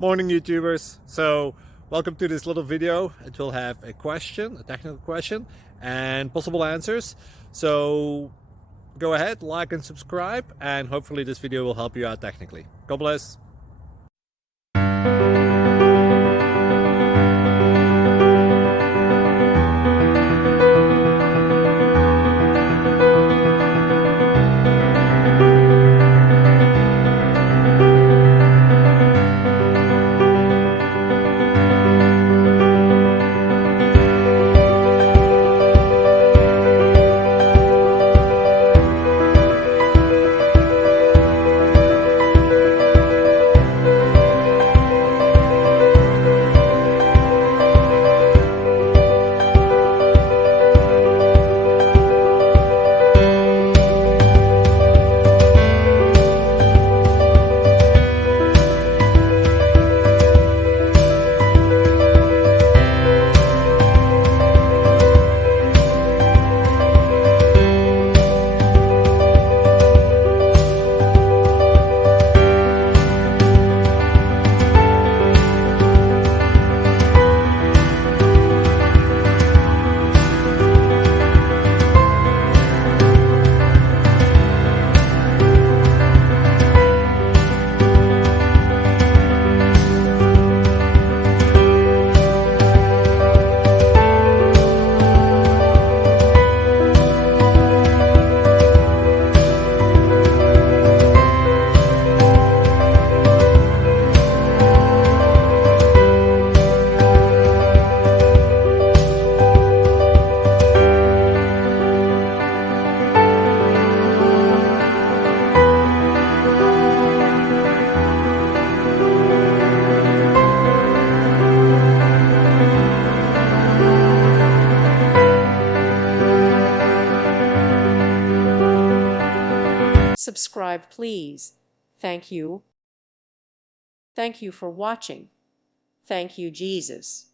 Morning YouTubers. So welcome to this little video. It will have a question, a technical question, and possible answers. So go ahead, like and subscribe, and hopefully this video will help you out technically. God bless. Subscribe, please. Thank you. Thank you for watching. Thank you, Jesus.